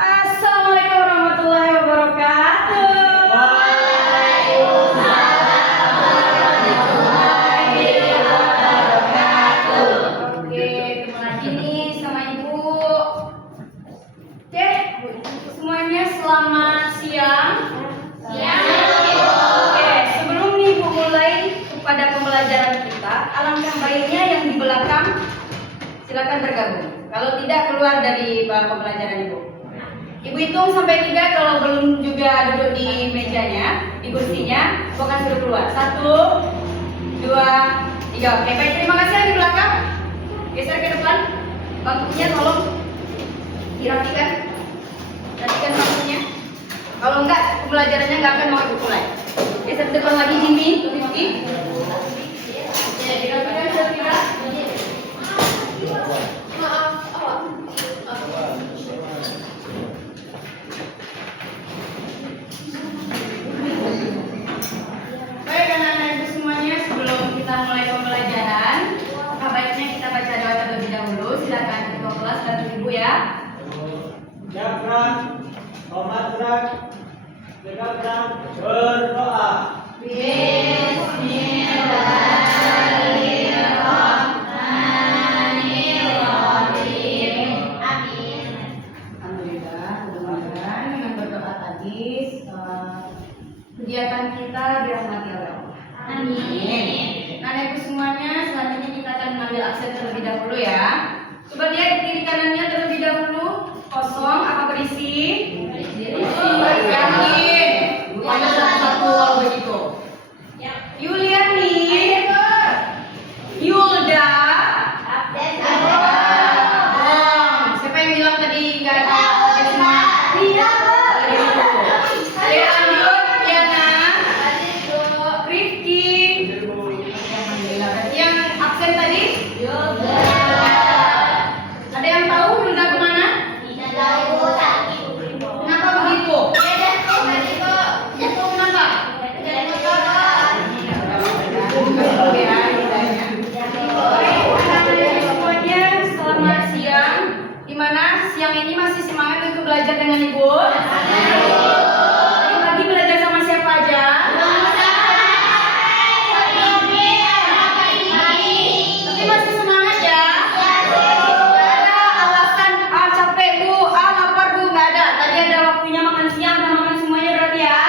Assalamualaikum warahmatullahi wabarakatuh. Waalaikumsalam warahmatullahi wabarakatuh. Oke, ketemu lagi nih sama Ibu. Oke, semuanya selamat siang. Oke, sebelum Ibu mulai kepada pembelajaran kita, alangkah baiknya yang di belakang silakan bergabung. Kalau tidak, keluar dari pembelajaran Ibu. Ibu hitung sampai 3, kalau belum juga duduk di mejanya, di kursinya, Ibu akan suruh keluar. 1, 2, 3. Oke, baik, terima kasih yang di belakang. Geser ke depan. Bangkunya tolong dirapikan. Rapikan bangkunya. Kalau enggak, pembelajarannya enggak akan mau Ibu mulai. Geser ke depan lagi, Jimmy, Rifki. Oke, dirapikan kira-kira. Baik anak-anak Ibu semuanya, sebelum kita mulai pembelajaran, baiknya kita baca doa terlebih dahulu. Silakan ketua kelas bantu Ibu ya. Jakran, komatrak, jakran, berdoa. Bismillahirrahmanirrahim. Amin. Alhamdulillah, mudah-mudahan dengan berdoa tadi kegiatan kita dirahmati oleh Allah. Amin. Nah, Ibu semuanya, selanjutnya kita akan mengambil absen terlebih dahulu ya. Coba lihat kiri kanannya terlebih dahulu, kosong apa berisi? Yakin? Hanya satu-satu kalau begitu. Yuliani, Yulda, siapa yang bilang tadi nggak ada semua? Lanjut, Yana, Rifki, yang absen tadi? Ada yang tahu Yulda kemana? Kenapa begitu? Jatuh kenapa? Semuanya selamat siang. Gimana siang ini masih semangat untuk belajar dengan Ibu? Tadi pagi belajar sama siapa aja? Tapi masih semangat ya? Nggak ada alasan capek Bu, lapar Bu, nggak ada. Tadi ada waktunya makan siang dan makan semuanya berarti ya?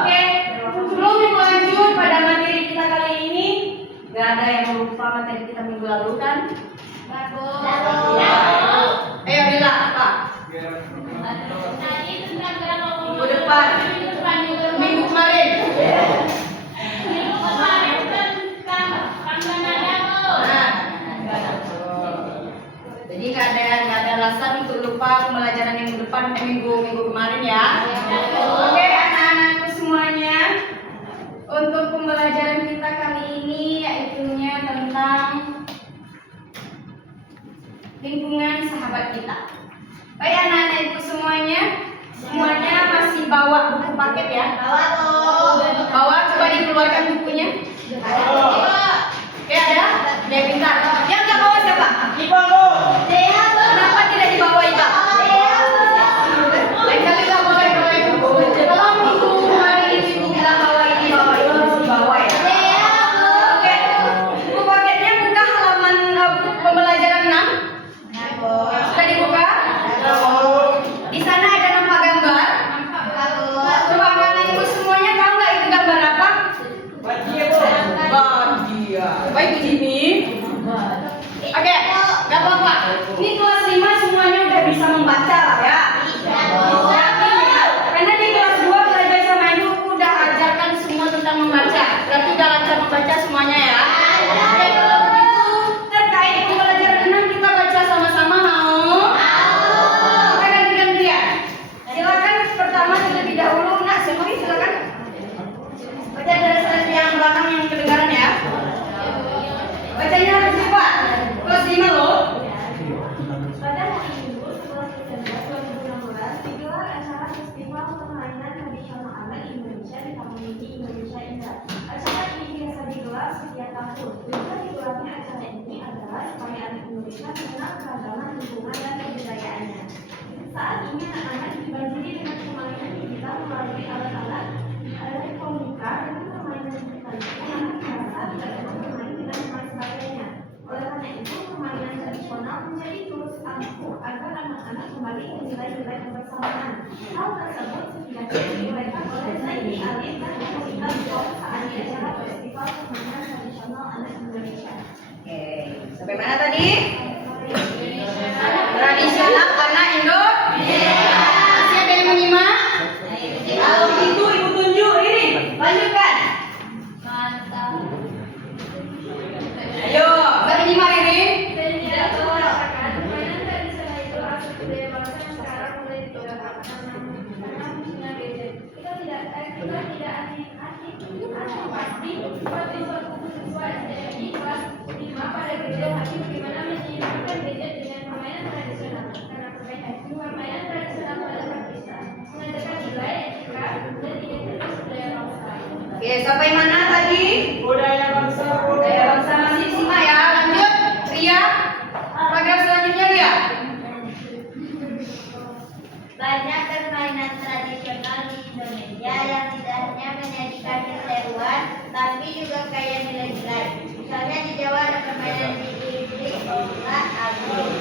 Oke, sebelum Ibu lanjut pada materi kita kali ini, nggak ada yang lupa materi kita minggu lalu kan? Ayo Bila, apa? Minggu depan. Minggu kemarin. Jadi nggak ada alasan untuk lupa pembelajaran minggu depan minggu kemarin ya. Oke anak-anakku semuanya, untuk pembelajaran kita kali ini yaitunya tentang lingkungan sahabat kita. Baik anak-anakku semuanya masih bawa buku paket ya? Bawa, coba dikeluarkan bukunya. Oke ada? Dia pintar. Yang nggak bawa siapa? Kenapa tidak dibawa Iba? Lain kali nggak boleh bawa buku. Kalau minggu hari ini Ibu bilang bawa ini harus bawa ya. Oke. Buku paketnya buka halaman pembelajaran 6. Sudah dibuka? Di sana ada nampak gambar. Coba anak-anak Ibu semuanya tahu nggak itu gambar apa? Bahagia. Baik Bu Jimmy. Oke, nggak apa-apa. Ini kelas 5 semuanya udah bisa membaca lah ya. Yakin ya? Karena di kelas 2 belajar sama Ibu udah ajarkan semua tentang membaca. Berarti udah lancar membaca semuanya ya. Oke, kalau begitu terkait pembelajaran 6 kita baca sama-sama mau? Kita ganti-gantian. Silakan pertama terlebih dahulu. Nak, semuanya silakan. Baca dari yang belakang yang kedengaran ya. Bacanya harus cepat. Kelas 5 loh. anak-anak kembali ke nilai-nilai kebersamaan. Hal tersebut setidaknya diuraikan oleh Zaini Alif dan Komunitas saat di acara Festival Permainan Tradisional Anak Indonesia. Oke, sampai mana tadi? Tradisional anak Indonesia. Masih ada yang menyimak? Kalau begitu ibu tunjuk ini. Lanjutkan. Ayo, Mbak menyimak ini. Permainan tradisional itu asal budaya bangsa yang sekarang mulai ditinggalkan karena fungsinya beda. Kita tidak pasti seperti suatu siswa SDMI kelas 5 pada grade hati bagaimana menyeimbangkan gadget dengan permainan tradisional. Karena permainan tradisional adalah bisa mengajarkan nilai, etika, dan identitas budaya bangsa. Oke, sampai mana tadi? Budaya bangsa. Budaya bangsa masih simak ya. Lanjut, Ria. Paragraf selanjutnya Ria. Banyak permainan tradisional di Indonesia yang tidak hanya menyajikan keseruan, tapi juga kaya nilai-nilai. Misalnya di Jawa ada permainan bilik-bilik, bola, agung,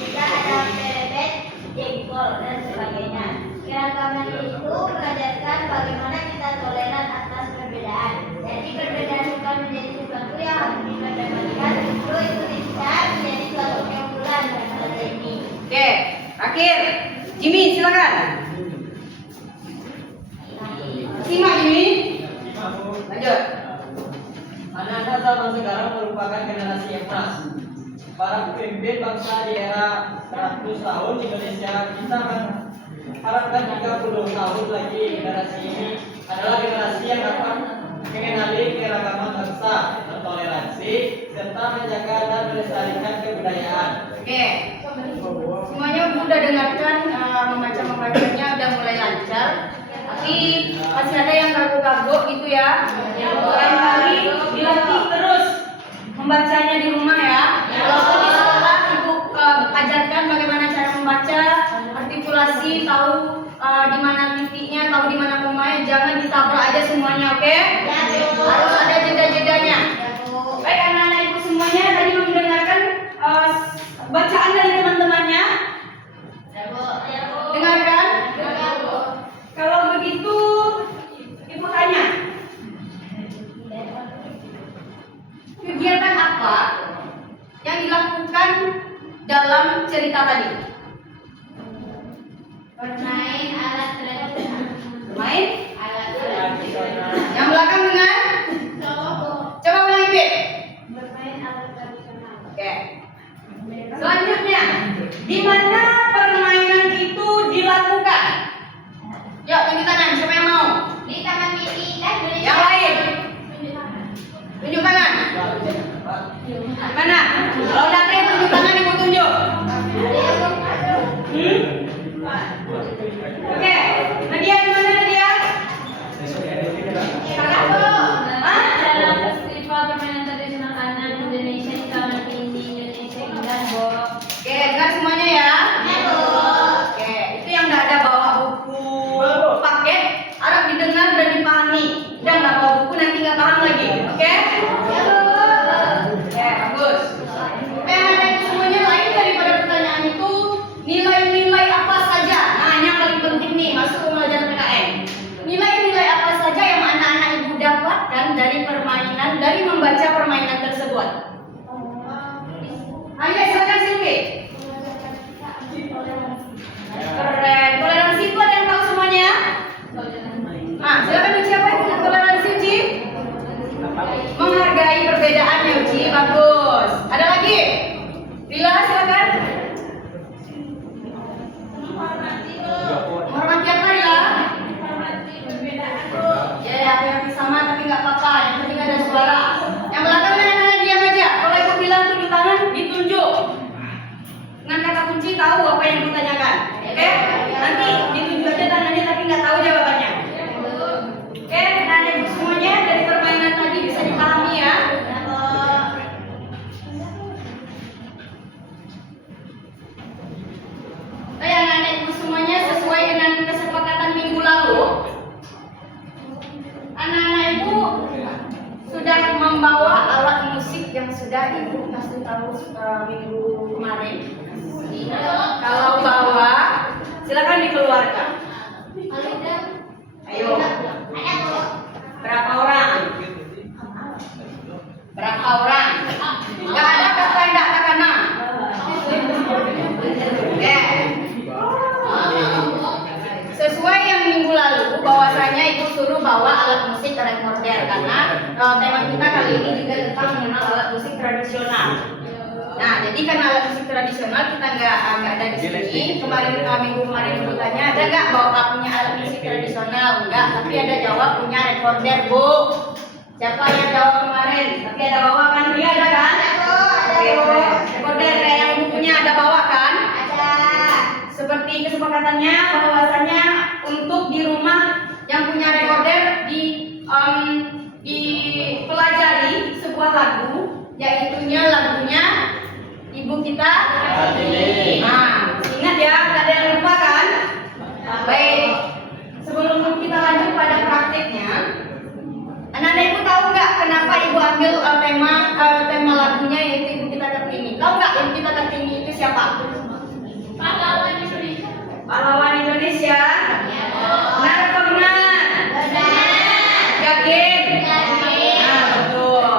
juga ada bebek, jengkol, dan sebagainya. Keragaman itu mengajarkan bagaimana kita toleran atas perbedaan. Jadi perbedaan bukan menjadi sesuatu yang harus diperdebatkan, justru itu bisa menjadi suatu keunggulan dalam hal ini. Oke, akhir. Jimmy, silakan. Simak Jimmy. Lanjut. Anak-anak zaman sekarang merupakan generasi emas. Para pemimpin bangsa di era 100 tahun Indonesia, kita akan harapkan 30 tahun lagi generasi ini adalah generasi yang dapat mengenali keragaman bangsa, bertoleransi, serta menjaga dan melestarikan kebudayaan. Oke. Semuanya udah dengarkan, membacanya udah mulai lancar. Tapi masih ada yang kagok-kagok gitu ya. Lain kali dilatih terus membacanya di rumah ya. Walaupun di sekolah ibu ajarkan bagaimana cara membaca, artikulasi, tahu di mana titiknya, tahu di mana komanya, jangan ditabrak aja semuanya, oke? Harus ada jeda-jedanya. Baik anak-anak ibu semuanya tadi mendengarkan bacaan dari teman-temannya. Dengarkan. Kalau begitu ibu tanya, kegiatan apa yang dilakukan dalam cerita tadi? Bermain alat tradisional. Bermain? Alat tradisional. Yang belakang dengan? Coba ulangi Pip. Bermain alat tradisional. Oke. Selanjutnya, di mana permainan itu dilakukan? Yuk, tunjuk tangan. Siapa yang mau? Di Taman Mini dan Yang lain? Tunjuk tangan. Mana? Kalau udah ada yang tunjuk tangan, ibu tunjuk. Oke. Nadia di mana Nadia? Dalam festival permainan tradisional anak Indonesia di Taman Mini Indonesia Indah, Bo. Oke, dengar semuanya ya. Oke, itu yang nggak ada bawa buku paket, harap didengar dan dipahami. Udah nggak bawa buku nanti nggak paham lagi. Oke? Oke, bagus. Oke, anak-anak semuanya lain daripada pertanyaan itu nilai-nilai apa saja. Nah, ini yang paling penting nih masuk ke pembelajaran PKN. Nilai-nilai apa saja yang anak-anak ibu dapatkan dari permainan, dari membaca permainan tersebut. Ayo silakan Silvi. Keren. Toleransi itu ada yang tahu semuanya? Ah, silakan Uci apa itu toleransi Uci? Menghargai perbedaan ya Uci, bagus. Ada lagi? Rila silakan. Menghormati apa Rila? Ya, apa yang sama tapi nggak apa-apa. Yang penting ada suara. Yang belakang anak-anak diam aja. Kalau ibu bilang tunjuk tangan, ditunjuk. Dengan kata kunci tahu apa yang ditanyakan. Oke? Nanti ditunjuk aja tangannya tapi nggak tahu jawabannya. Oke, nah ibu semuanya dari permainan tadi bisa dipahami ya. Oke, anak-anak ibu semuanya sesuai dengan kesepakatan minggu lalu, anak-anak ibu sudah membawa alat musik yang sudah ibu kasih tahu minggu kemarin. Kalau bawa Silakan dikeluarkan. Ayo. Berapa orang? Berapa orang? Gak ada kata yang tak kena. Oke. Sesuai yang minggu lalu, bahwasanya ibu suruh bawa alat musik recorder karena tema kita kali ini juga tentang mengenal alat musik tradisional. Nah, jadi karena alat musik tradisional kita nggak ada di sini. Kemarin minggu kemarin ibu tanya ada nggak bawa punya alat musik tradisional? Enggak, tapi ada jawab punya recorder, Bu. Siapa yang jawab kemarin? Tapi ada bawa kan? Iya ada kan? Oke, recorder yang ibu punya ada bawa kan? Seperti kesepakatannya bahwasanya untuk di rumah yang punya recorder dipelajari sebuah lagu, yaitunya lagunya ibu kita Kartini. Nah, ingat ya, tidak ada yang lupa kan? Baik, sebelum kita lanjut pada praktiknya, anak-anak ibu tahu nggak kenapa ibu ambil tema lagunya yaitu ibu kita Kartini? Tahu nggak ibu kita Kartini itu siapa? Pahlawan Indonesia. Pahlawan Indonesia. Benar atau benar? Yakin? Nah, betul.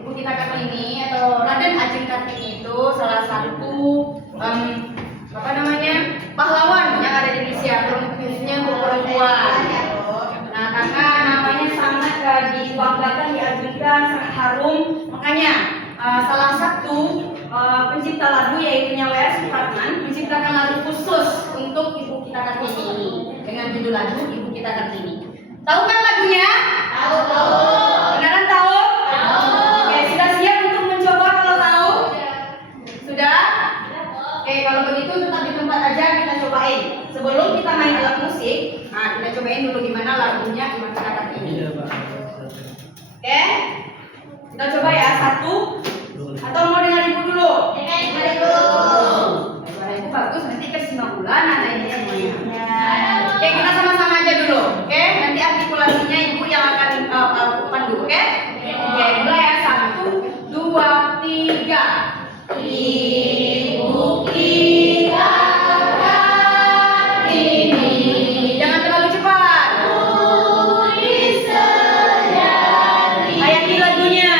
Ibu kita Kartini atau Raden Ajeng Kartini itu salah satu pahlawan yang ada di Indonesia, khususnya untuk perempuan. Nah, karena namanya sangat dibanggakan, diajukan, sangat harum, makanya salah satu pencipta lagu yaitu W.R. Supratman menciptakan lagu khusus untuk ibu kita Kartini ini dengan judul lagu Ibu Kita Kartini. Tahu kan lagunya? Tahu. Beneran tahu? Tahu. Oke, sudah siap untuk mencoba kalau tahu? Sudah? Oke, kalau begitu tetap di tempat aja kita cobain. Sebelum kita main alat musik, nah kita cobain dulu gimana lagunya Ibu Kita Kartini. Oke? Kita coba ya, satu. Atau mau dengar ibu dulu? Dengar ibu dulu. Suara ibu bagus, nanti kesimpulan ada ini semuanya. Oke, kita sama-sama aja dulu. Oke, nanti artikulasinya ibu yang akan lakukan dulu. Oke? Oke, mulai ya. 1, 2, 3. Ibu kita Kartini. Jangan terlalu cepat. Hayati lagunya.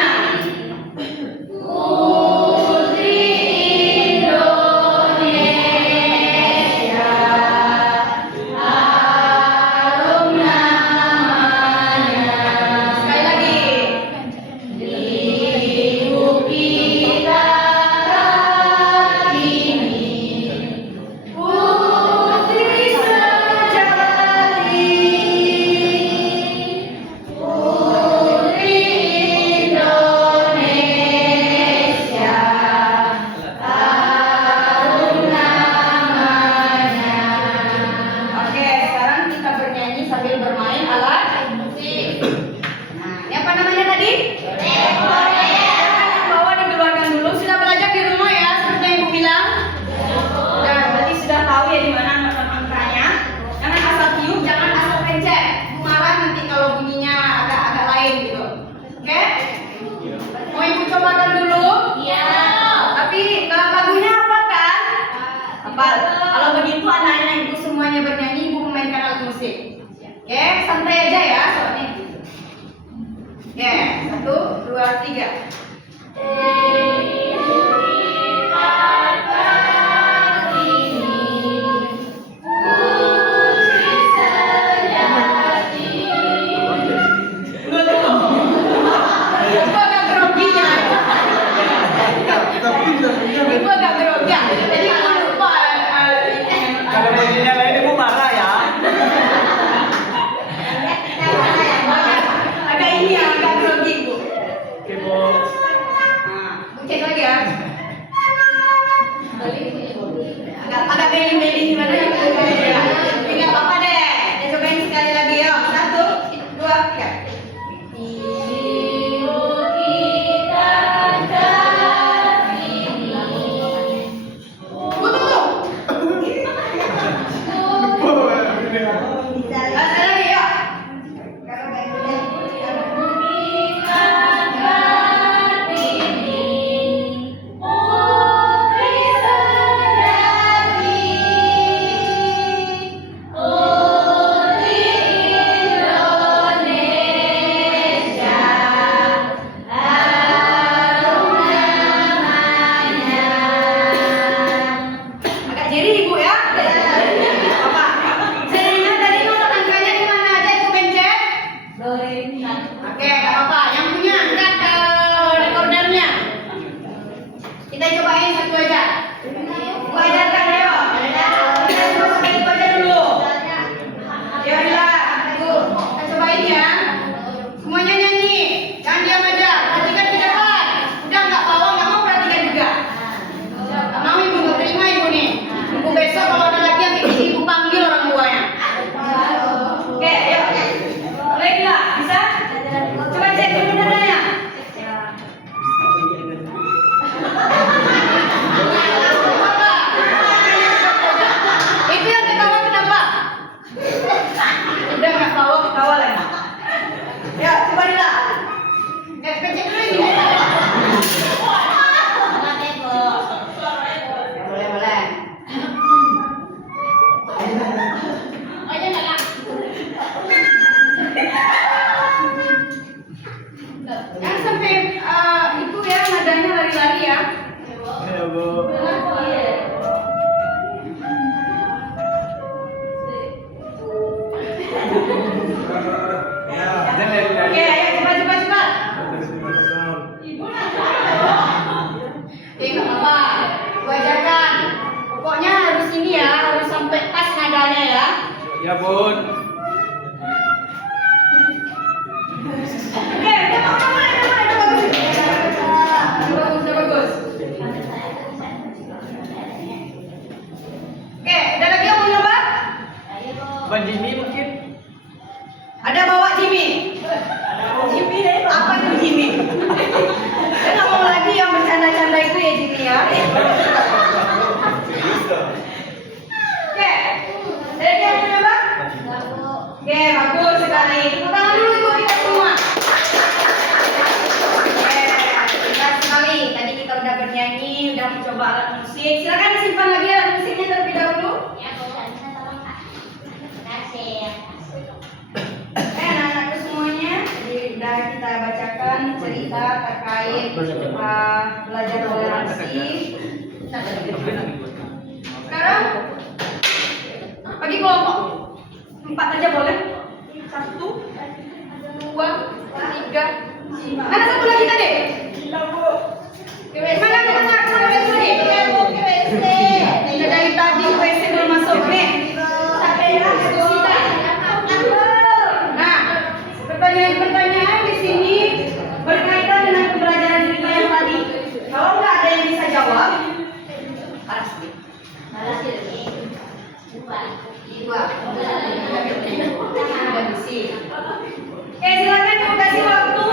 Kalau begitu anak-anak ibu semuanya bernyanyi, ibu memainkan alat musik. Oke, santai aja ya soalnya. Oke, 1, 2, 3. Ibu agak grogi, jadi aku lupa. Kalau begini lain ibu marah ya. Agak ini ya, agak grogi, Bu. Oke, Bu. Ya Bun. Oke, udah bagus. Oke, ada lagi yang mau nyoba? Bang Jimmy mungkin. Ada bawa Jimmy. Jimmy, apa itu Jimmy? Saya nggak mau lagi yang bercanda-canda itu ya Jimmy ya. Oke, ada lagi yang mau nyoba? Oke, bagus sekali. Tepuk tangan dulu ibu kita semua. Oke, pintar sekali. Tadi kita udah bernyanyi, udah mencoba alat musik. Silakan disimpan lagi alat musiknya terlebih dahulu. Anak-anakku semuanya, jadi udah kita bacakan cerita terkait belajar toleransi. Sekarang bagi kelompok 4 aja boleh. 1, 2, 3. Mana satu lagi tadi? Mana tadi? Dari tadi WC belum masuk nih. Nah, pertanyaan-pertanyaan di sini berkaitan dengan pembelajaran kita yang tadi. Kalau nggak ada yang bisa jawab, pasti. Oke, silakan ibu kasih waktu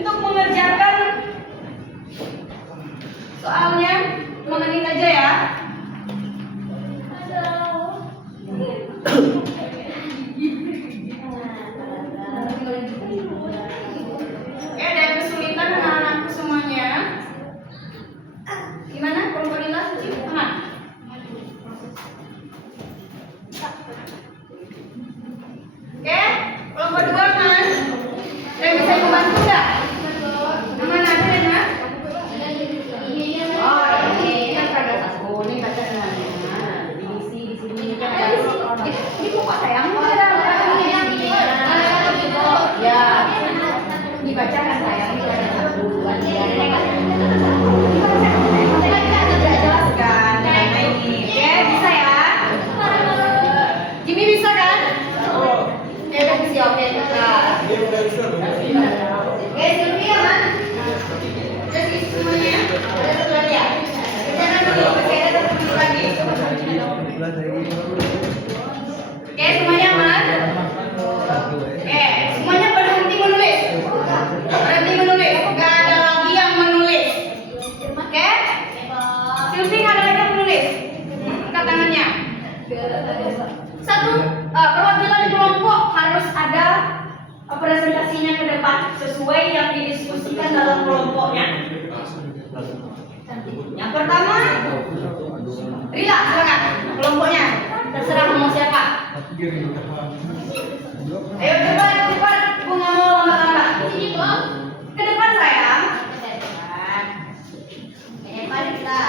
untuk mengerjakan soalnya 5 menit aja ya. Oke, ada yang kesulitan anak-anakku semuanya. Gimana? Kelompok Lila, Suci? Mana? Oke, kelompok 2 kan? Ada yang bisa membantu nggak? Mana ada Rena? Oh, ini kan pada aku. Ini bacaannya. Diisi di sini. Ini kok sayang? Ya, dibacakan sayang. Jelaskan. Nah ini, oke, bisa ya? Jimmy bisa kan? Ya udah bisa, oke. Oke, Sylvia kan? Udah sih semuanya. Ada satu lagi ya? Jangan dulu, masih ada satu lagi. Oke, semuanya aman? Oke, semuanya berhenti menulis. Berhenti menulis. Gak ada lagi yang menulis. Oke? Sylvie nggak ada lagi yang menulis. Angkat tangannya. 1, perwakilan kelompok harus ada presentasinya ke depan sesuai yang didiskusikan dalam kelompoknya. Yang pertama, Rila, silakan kelompoknya. Terserah mau siapa. Ayo cepat, Bu nggak mau lama-lama. Ke depan sayang. Ini paling kita.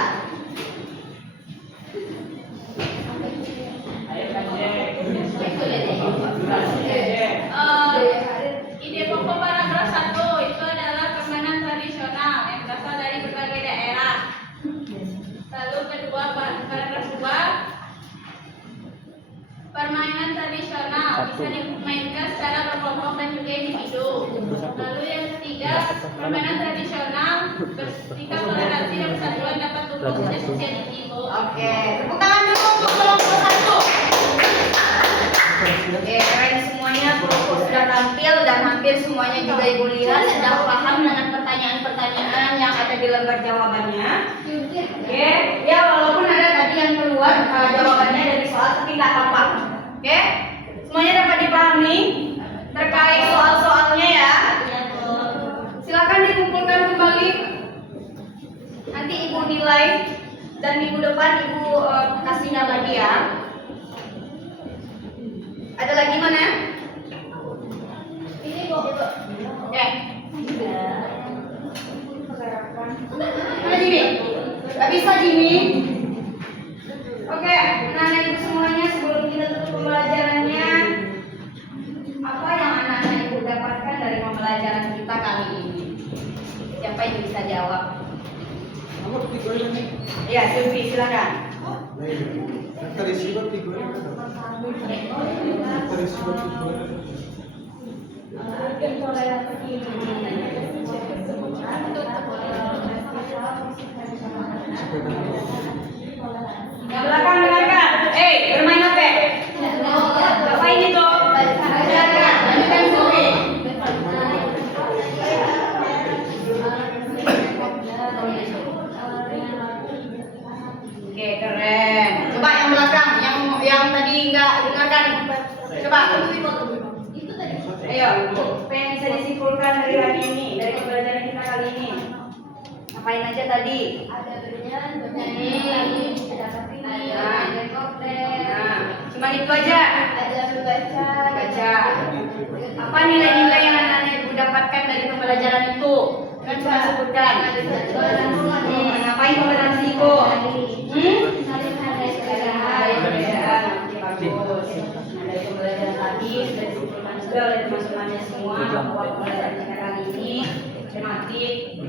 Ide pokok paragraf 1 itu adalah permainan tradisional yang berasal dari berbagai daerah. Lalu kedua, paragraf 2, permainan tradisional bisa dimainkan secara berkelompok dan juga individu. Lalu yang ketiga, permainan tradisional ketika toleransi dan persatuan dapat tumbuh dan society. Oke, tepuk tangan dulu untuk kelompok 1. Oke, keren semuanya, kelompok sudah tampil dan hampir semuanya juga ibu lihat sudah paham dengan pertanyaan-pertanyaan yang ada di lembar jawabannya. Oke, ya walaupun ada tadi yang keluar jawabannya dari soal tapi nggak apa-apa. Oke, semuanya dapat dipahami terkait soal-soalnya ya. Silakan dikumpulkan kembali. Nanti ibu nilai dan minggu depan ibu kasihnya lagi ya. Ada lagi mana? Ini Bu. Oke. Mana Jimmy? Gak bisa Jimmy. Oke, anak-anak ibu semuanya sebelum kita tutup pembelajarannya, apa yang anak-anak ibu dapatkan dari pembelajaran kita kali ini? Siapa yang bisa jawab? Ya, Sylvie silakan. Tadi siapa Yang belakang dengarkan. Bermain apa? Ngapain itu? Dengarkan. Lanjutkan survei. Oke, keren. Coba yang belakang, yang tadi nggak dengarkan. Coba. Ayo, apa yang bisa disimpulkan dari hari ini, dari pembelajaran kita kali ini? Ngapain aja tadi? Ada bernyanyi, ada patrimi, ada kopdar, Nah, cuma itu aja. ada membaca, Baca. Apa nilai-nilai yang anak-anak ibu dapatkan dari pembelajaran itu? Kan cuma sebutkan. Ngapain toleransi ibu? saling menghargai perbedaan. Perbedaan. Oke, bagus. Nah, dari pembelajaran tadi sudah disimpulkan juga oleh teman-temannya semua bahwa pembelajaran kita kali ini tematik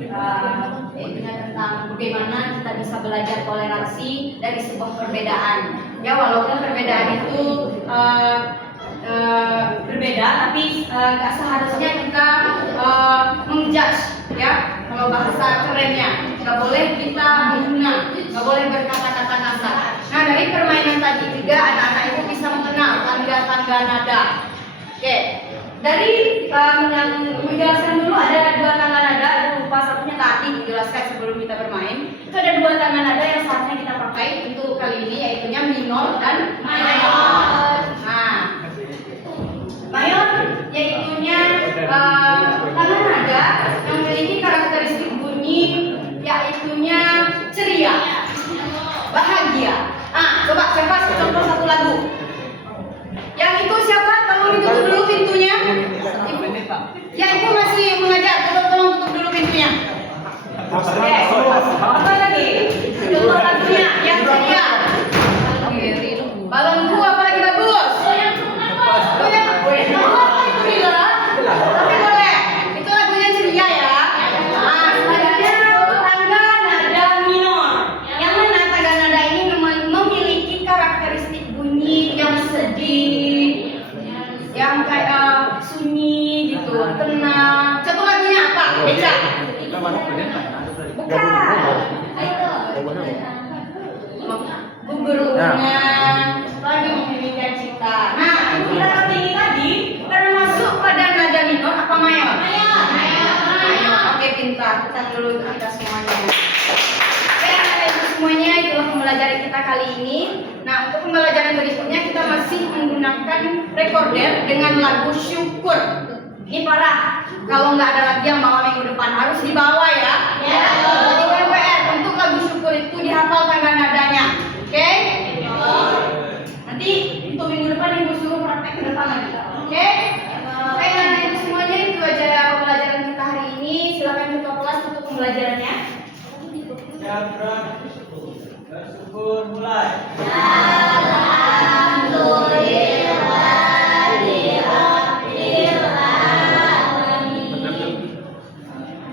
intinya tentang bagaimana kita bisa belajar toleransi dari sebuah perbedaan. Ya, walaupun perbedaan itu berbeda, tapi nggak seharusnya kita menjudge, ya. Kalau bahasa kerennya, nggak boleh kita menghina, nggak boleh berkata-kata kasar. Nah, dari permainan tadi juga anak-anak itu bisa mengenal tangga-tangga nada. Oke, dari menjelaskan dulu ada 2 tangga nada. Aku lupa satunya tadi dijelaskan sebelum kita bermain. Itu ada 2 tangga nada yang seharusnya kita pakai untuk kali ini, yaitunya minor dan mayor. Nah, mayor yaitunya tangga nada yang memiliki karakteristik bunyi yaitunya ceria, bahagia. Coba contoh satu lagu. Yang itu siapa? Tolong ditutup dulu pintunya. Yang itu masih mengajar, tolong tutup dulu pintunya. Oke. Apa lagi? Contoh lagunya yang ceria. Balonku apa lagi bagus? Apa itu Bila? Tapi boleh. Itu lagunya ceria ya. Selanjutnya tangga nada minor. Yang mana tangga nada ini memiliki karakteristik bunyi yang sedih, yang kayak sunyi gitu, tenang. Satu lagunya apa? Eca. Bukan. Gugur-gurungan, lagi memimpikan cinta. Nah, kita ini tadi termasuk pada nada minor apa mayor? Mayor. Oke, pintar. Kita dulu kita semuanya. Oke, anak-anak ibu semuanya, itulah pembelajaran kita kali ini. Nah, untuk pembelajaran berikutnya kita masih menggunakan recorder dengan lagu Syukur. Ini parah. Kalau nggak ada lagi yang bawa minggu depan harus dibawa ya. Jadi PR untuk lagu Syukur itu dihafal tangga nadanya. Oke? Nanti untuk minggu depan ibu suruh praktek ke depan lagi. Oke? Oke, anak ibu semuanya, itu aja pembelajaran kita hari ini. Silakan buka kelas untuk pembelajarannya. Yang bersyukur mulai.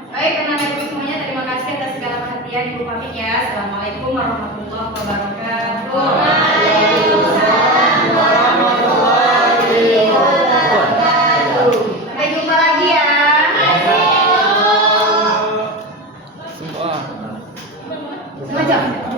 Baik, anak-anak ibu semuanya, terima kasih atas segala perhatian. Ibu pamit ya. Assalamualaikum warahmatullahi wabarakatuh.